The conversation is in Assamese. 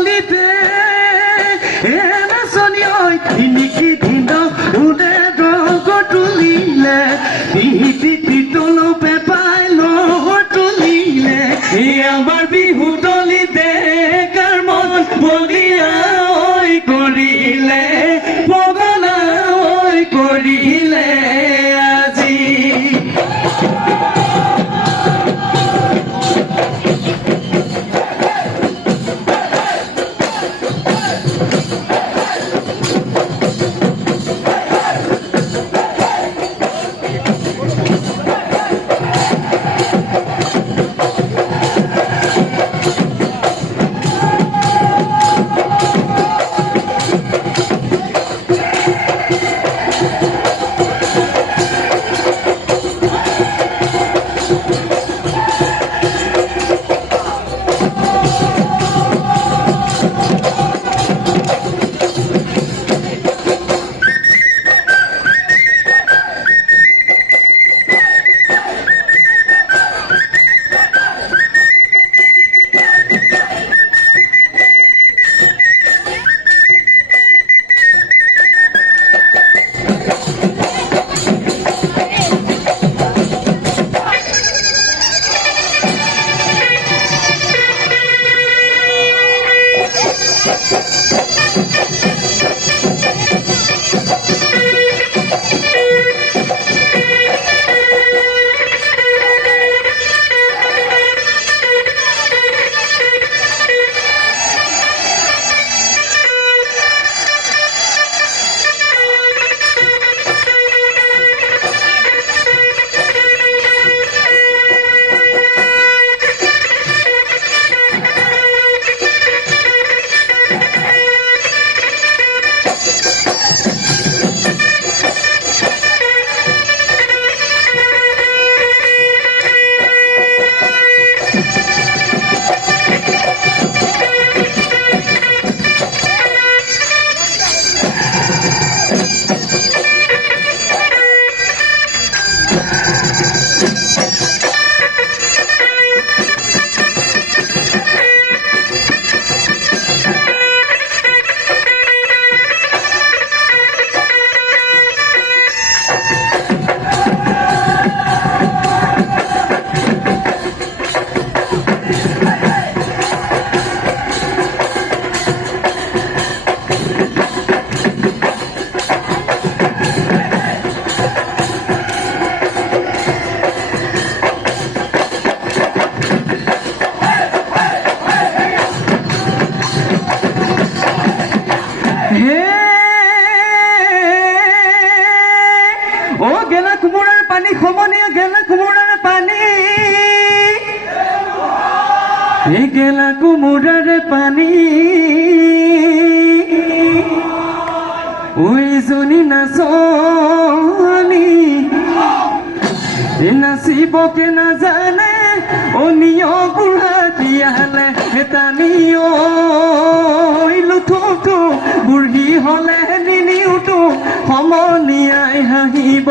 বিহুতলিতে নাচনি ঐ নিকি দিন উলে ৰং তুলিলে পিহিতি তলো পেপাই লৰ তুলিলে আমাৰ বিহুতলিতে কাৰ মন বলিয়া ঐ কৰিলে পগলা ঐ কৰিলে আজি গেলা কুমুৰাৰ পানী ওইজনী নাচনী নাচিবকে নাজানে অনিয় বুঢ়াতিয়ালে টানিও লুঠুটো বুঢ়ী হলে নিনিওটো সমনীয়াই হাঁহিব